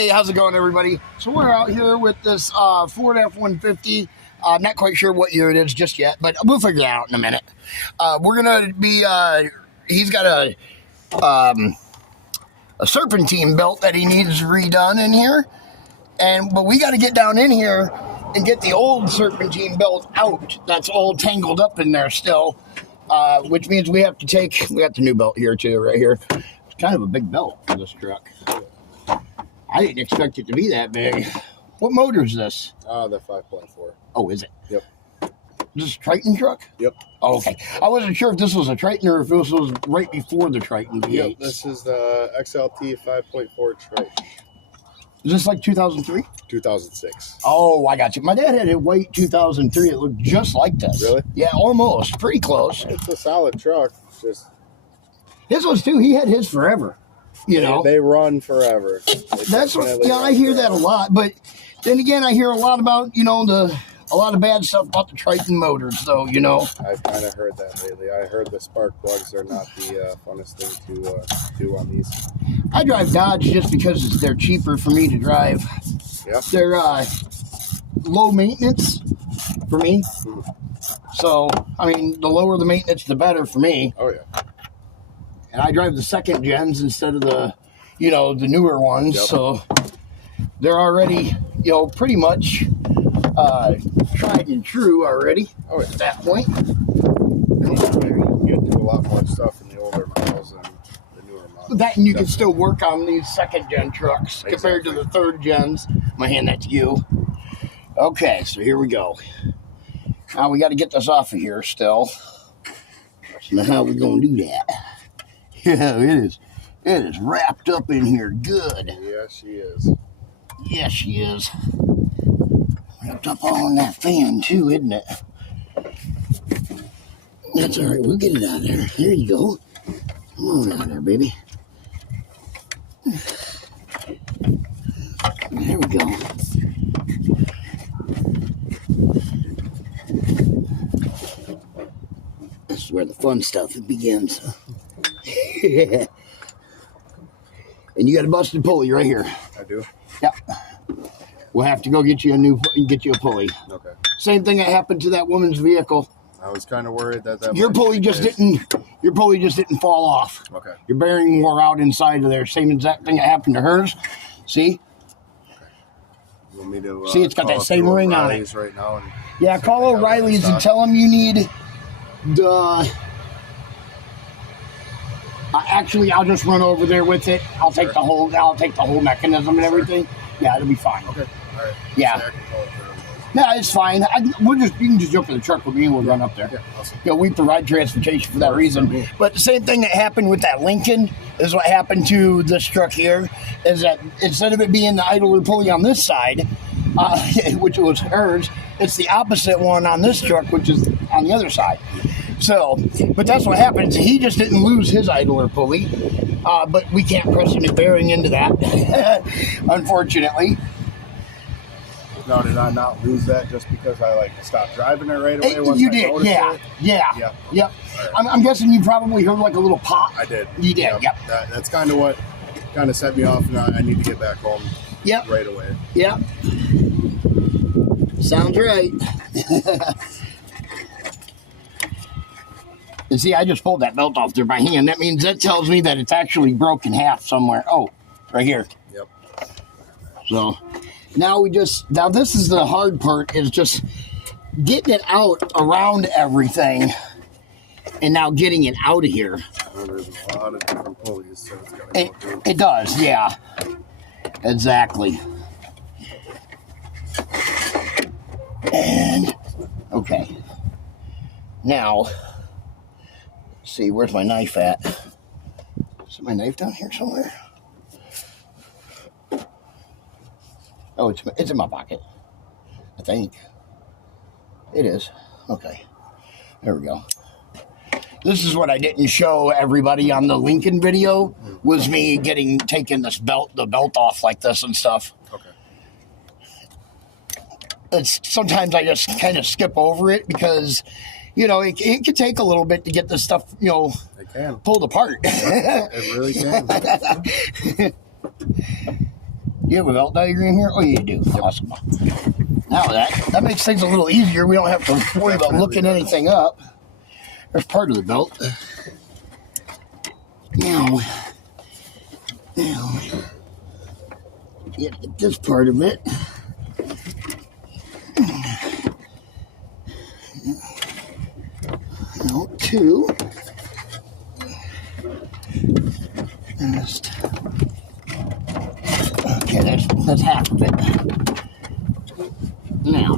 Hey, how's it going, everybody? So we're out here with this Ford F-150. Not quite sure what year it is just yet, but we'll figure it out in a minute. We're gonna be. He's got a serpentine belt that he needs redone in here, but we got to get down in here and get the old serpentine belt out. That's all tangled up in there still, which means we have to take. We got the new belt here too, right here. It's kind of a big belt for this truck. I didn't expect it to be that big. What motor is this? The 5.4. Oh, is it? Yep. Is this a Triton truck? Yep. Oh, okay. I wasn't sure if this was a Triton or if this was right before the Triton V8. Yep, this is the XLT 5.4 Triton. Is this like 2003? 2006. Oh, I got you. My dad had a white 2003. It looked just like this. Really? Yeah, almost. Pretty close. It's a solid truck. Just his was too. He had his forever. You know, they run forever. That's what. Yeah, I hear that a lot. But then again, I hear a lot about a lot of bad stuff about the Triton motors, though. You know, I've kind of heard that lately. I heard the spark plugs are not the funnest thing to do on these. I drive Dodge just because they're cheaper for me to drive. Yeah. They're low maintenance for me. So, I mean, the lower the maintenance, the better for me. Oh, yeah. And I drive the second gens instead of the newer ones. Yep. So they're already, pretty much tried and true already. Oh, yeah. At that point. You do a lot more stuff in the older models than the newer models. That and you can still work on these second gen trucks compared to the third gens. I'm going to hand that to you. Okay, so here we go. Now we got to get this off of here still. Now how we going to do that? Yeah, it is wrapped up in here good. Yeah, she is. Yes, she is. Wrapped up all in that fan, too, isn't it? That's all right. We'll get it out of there. There you go. Come on out there, baby. There we go. This is where the fun stuff begins. Yeah. And you got a busted pulley right here. I do? Yep. We'll have to go get you a pulley. Okay. Same thing that happened to that woman's vehicle. I was kind of worried that your pulley just didn't fall off. Okay. Your bearing wore out inside of there. Same exact thing that happened to hers. See? You want me to, see, it's got that same ring on it. Right now and yeah, call O'Reilly's and tell them you need the... actually, I'll just run over there with it. I'll take the whole mechanism and everything. Yeah, it'll be fine. Okay. All right. Yeah. No, it's fine. You can just jump in the truck with me and we'll run up there. Yeah, awesome. We provide transportation for that reason. But the same thing that happened with that Lincoln is what happened to this truck here. Is that instead of it being the idler pulley on this side, which was hers, it's the opposite one on this truck, which is on the other side. So, but that's what happens. He just didn't lose his idler pulley, but we can't press a new bearing into that, unfortunately. No, did I not lose that just because I stopped driving it right away? You did, yeah. Yep. Right. I'm guessing you probably heard like a little pop. I did. You did, yep. That's kind of what set me off, and I need to get back home right away. Yep. Sounds right. And see, I just pulled that belt off there by hand. That tells me that it's actually broke in half somewhere. Oh, right here. Yep. So now this is the hard part, is just getting it out around everything and now getting it out of here. Well, there's a lot of different pulleys, so it's got to go through. It does, yeah. Exactly. And, okay. Now... see, where's my knife at? Is my knife down here somewhere? Oh, it's in my pocket, I think. It is. Okay. There we go. This is what I didn't show everybody on the Lincoln video, was me taking the belt off like this and stuff. Okay. Sometimes I just kind of skip over it because it could take a little bit to get this stuff, it can. pulled apart. It really can. You have a belt diagram here? Oh, you do. Yep. Awesome. Now that makes things a little easier. We don't have to worry about looking anything up. There's part of the belt. Now, get this part of it. Now, two. Okay, that's half of it. Now,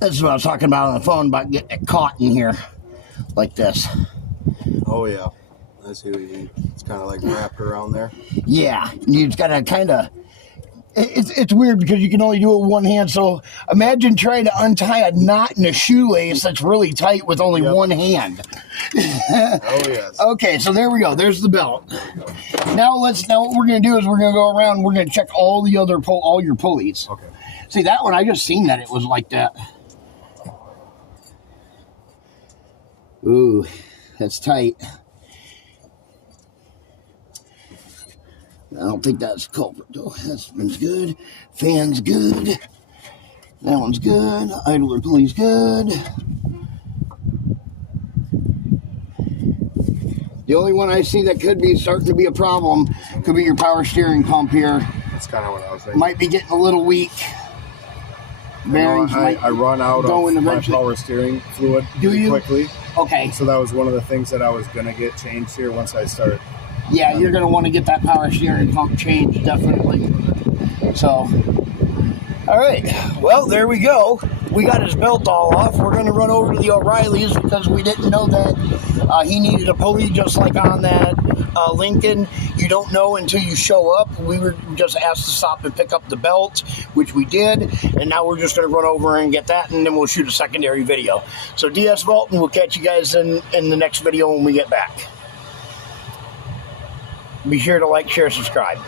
this is what I was talking about on the phone, about getting it caught in here like this. Oh yeah, I see what you mean. It's kind of like wrapped around there. Yeah, you just gotta kind of. It's weird because you can only do it with one hand. So imagine trying to untie a knot in a shoelace that's really tight with only one hand. Oh yes. Okay, so there we go. There's the belt. Now what we're gonna do is we're gonna go around. And we're gonna check all the other all your pulleys. Okay. See that one? I just seen that it was like that. Ooh, that's tight. I don't think that's culprit though. That one's good. Fan's good. That one's good. Idler pulley's good. The only one I see that could be starting to be a problem could be your power steering pump here. That's kind of what I was thinking. Might be getting a little weak. Bearings I run out of my power steering fluid pretty quickly. Okay. So that was one of the things that I was going to get changed here once I start. Yeah, you're going to want to get that power steering pump changed, definitely. So, all right. Well, there we go. We got his belt all off. We're going to run over to the O'Reilly's because we didn't know that he needed a pulley just like on that Lincoln. You don't know until you show up. We were just asked to stop and pick up the belt, which we did. And now we're just going to run over and get that, and then we'll shoot a secondary video. So DS Vault, and we'll catch you guys in the next video when we get back. Be sure to like, share, subscribe.